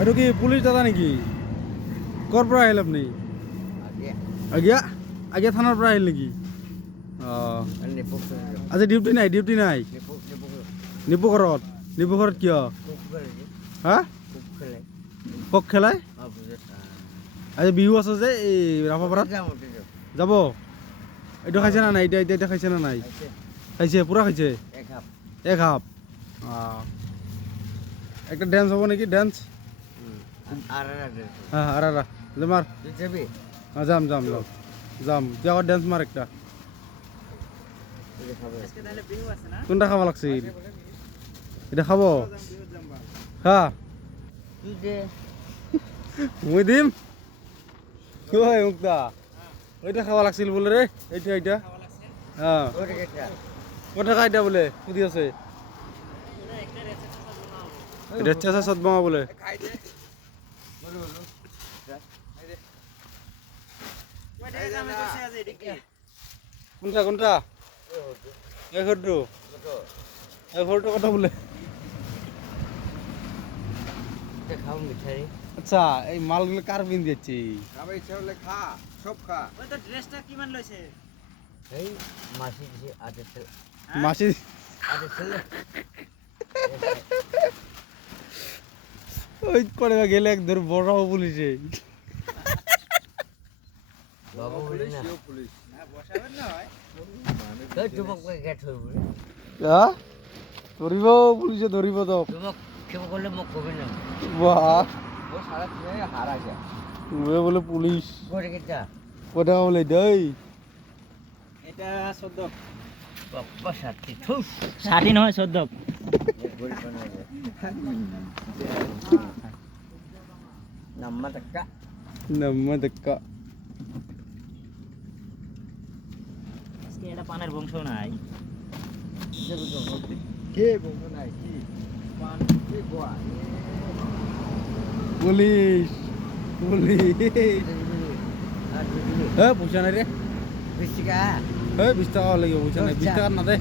এইটো কি পুলিচ দাদা নেকি? ক'ৰ পৰা আহিল আপুনি? আগিয়া আগিয়া থানাৰ পৰা আহিল নেকি? অঁ, আজি ডিউটি নাই? ডিউটি নাই নিপুঘৰত? নিপুঘৰত কিয়? হা, কক খেলাই? আজি বিহু আছে যে এই ৰাফাপাৰাত যাব। এইটো খাইছে না নাই? এতিয়া খাইছে না নাই? খাইছে, পুৰা খাইছে এক হাফ। অঁ, একটা ড্যান্স হবো নাকি? ড্যান্স হ্যাঁ, আর মার। হ্যাঁ, যাম যাম যাম যাম, তুই আবার ড্যান্স মার একটা। কোনটা খাওয়া লাগছে? এটা খাবো? হ্যাঁ মুই দিম। কই মুক্তা, ওইটা খাওয়া লাগছিল বলে রে। এইটা হ্যাঁ, কত টাকা এটা বলে সুদি আছে? এটা চেঁচা সদমামা বলে। কোনটা কোনটা? এই ঘরটো কথা বলে। আচ্ছা, এই মালগুলো কার বিন দিচ্ছি? খা সব খা। ওই তো ড্রেসটা কি মান লইছে? এই মাসি দিছে আতে মাসি আতে ছেলে। ওই করে গেলে এক ধর বড় পুলিশে। বাবু পুলিশ না পুলিশ না, বসাবেন না হয়। এই চুপক করে গেট হইব। হ্যাঁ, ধরিব পুলিশে, ধরিব তো। চুপক কেউ করলে মুখ কবে না। বাহ, ও সারা দিনে হারা যায়। ওরে বলে পুলিশ করে কেটা কোটা বলে দেই। এটা 14 বাপ্পা 60 ঠুস 60 নয় 14 নাম্মা টাকা আজকে এটা পানের বংশ নাই। কে বংশ নাই? কি পান কি গোয়া? Police police. পয়সা নাই রে। 20 টাকা। 20 টাকা লাগে, পয়সা নাই। 20 টাকা না দে।